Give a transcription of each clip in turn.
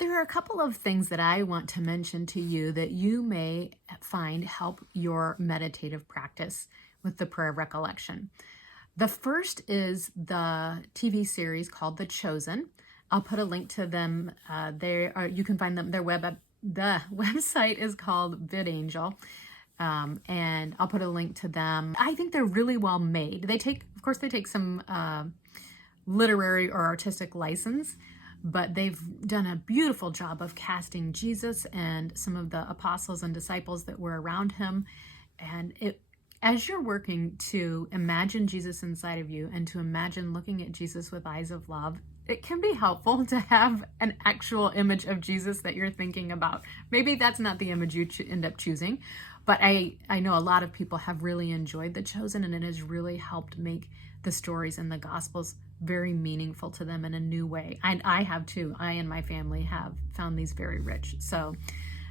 There are a couple of things that I want to mention to you that you may find help your meditative practice with the prayer of recollection. The first is the TV series called The Chosen. I'll put a link to them. You can find them. The website is called VidAngel, and I'll put a link to them. I think they're really well made. Of course, they take some literary or artistic license, but they've done a beautiful job of casting Jesus and some of the apostles and disciples that were around him. And as you're working to imagine Jesus inside of you and to imagine looking at Jesus with eyes of love, it can be helpful to have an actual image of Jesus that you're thinking about. Maybe that's not the image you end up choosing, but I know a lot of people have really enjoyed The Chosen, and it has really helped make the stories in the Gospels very meaningful to them in a new way. And I have too. I and my family have found these very rich. So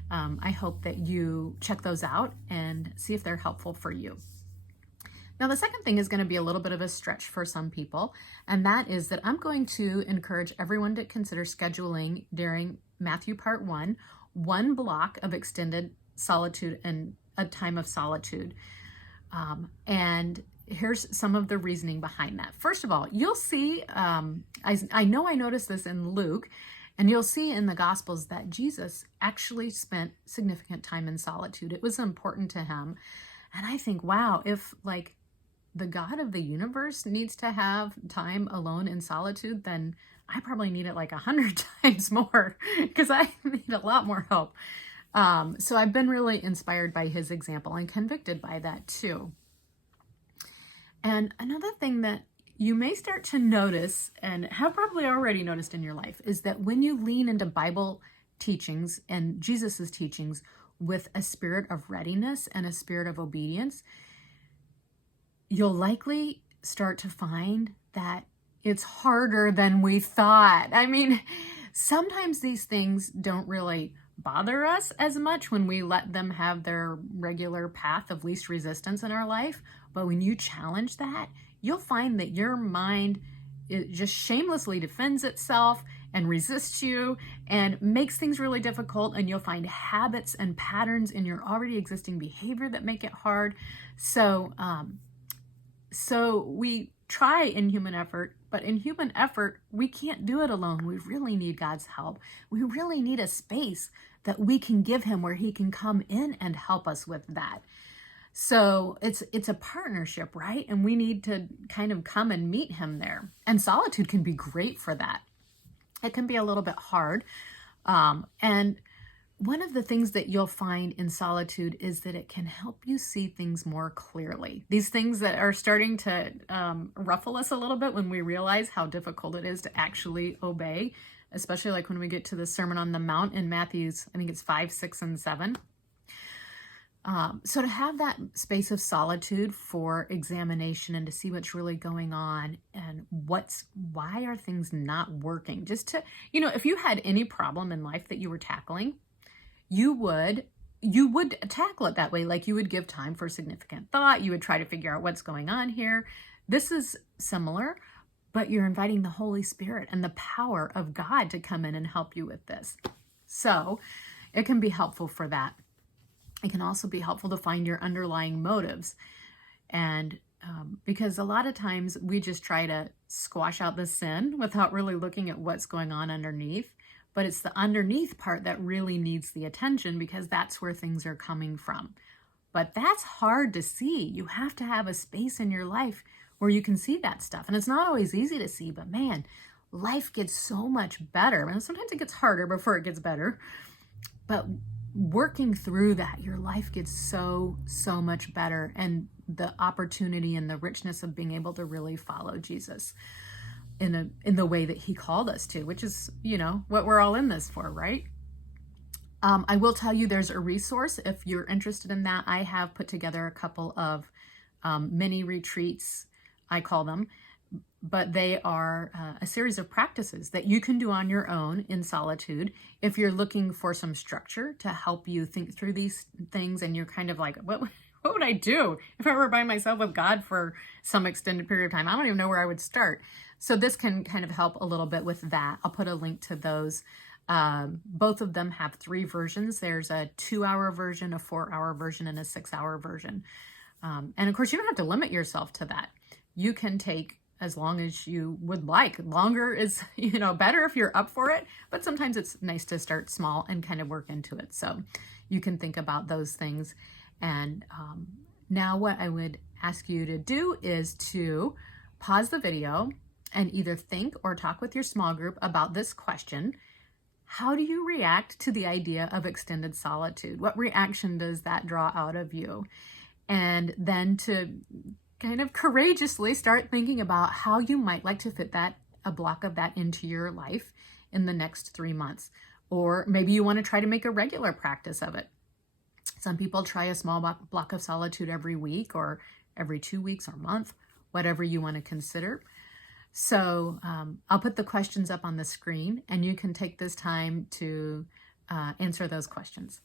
I hope that you check those out and see if they're helpful for you. Now, the second thing is going to be a little bit of a stretch for some people, and that is that I'm going to encourage everyone to consider scheduling during Matthew Part 1, one block of extended solitude and a time of solitude. And here's some of the reasoning behind that. First of all, you'll see, I know I noticed this in Luke, and you'll see in the Gospels that Jesus actually spent significant time in solitude. It was important to him. And I think, wow, if like the God of the universe needs to have time alone in solitude, then I probably need it like 100 times more, because I need a lot more help. So I've been really inspired by his example and convicted by that too. And another thing that you may start to notice, and have probably already noticed in your life, is that when you lean into Bible teachings and Jesus's teachings with a spirit of readiness and a spirit of obedience, you'll likely start to find that it's harder than we thought. I mean, sometimes these things don't really bother us as much when we let them have their regular path of least resistance in our life. But when you challenge that, you'll find that your mind, it just shamelessly defends itself and resists you and makes things really difficult. And you'll find habits and patterns in your already existing behavior that make it hard. So we try in human effort, but in human effort, we can't do it alone. We really need God's help. We really need a space that we can give him where he can come in and help us with that. So it's a partnership, right? And we need to kind of come and meet him there. And solitude can be great for that. It can be a little bit hard. And one of the things that you'll find in solitude is that it can help you see things more clearly. These things that are starting to ruffle us a little bit when we realize how difficult it is to actually obey, especially like when we get to the Sermon on the Mount in Matthew's, I think it's 5, 6, and 7. So to have that space of solitude for examination and to see what's really going on and why are things not working, just to, if you had any problem in life that you were tackling, you would tackle it that way. Like you would give time for significant thought. You would try to figure out what's going on here. This is similar, but you're inviting the Holy Spirit and the power of God to come in and help you with this. So it can be helpful for that. It can also be helpful to find your underlying motives. And because a lot of times we just try to squash out the sin without really looking at what's going on underneath. But it's the underneath part that really needs the attention, because that's where things are coming from. But that's hard to see. You have to have a space in your life where you can see that stuff. And it's not always easy to see, but man, life gets so much better. And sometimes it gets harder before it gets better. But working through that, your life gets so much better. And the opportunity and the richness of being able to really follow Jesus in the way that he called us to, which is, what we're all in this for, right? I will tell you there's a resource if you're interested in that. I have put together a couple of mini retreats, I call them, but they are a series of practices that you can do on your own in solitude. If you're looking for some structure to help you think through these things and you're kind of like, what would I do if I were by myself with God for some extended period of time? I don't even know where I would start. So this can kind of help a little bit with that. I'll put a link to those Both of them have 3 versions. There's a 2-hour version, a 4-hour version, and a 6-hour version. And of course, you don't have to limit yourself to that. You can take as long as you would like. Longer is, better if you're up for it, but sometimes it's nice to start small and kind of work into it. So you can think about those things. And now what I would ask you to do is to pause the video and either think or talk with your small group about this question. How do you react to the idea of extended solitude? What reaction does that draw out of you? And then to kind of courageously start thinking about how you might like to fit a block of that into your life in the next 3 months. Or maybe you want to try to make a regular practice of it. Some people try a small block of solitude every week or every 2 weeks or month, whatever you want to consider. So I'll put the questions up on the screen, and you can take this time to answer those questions.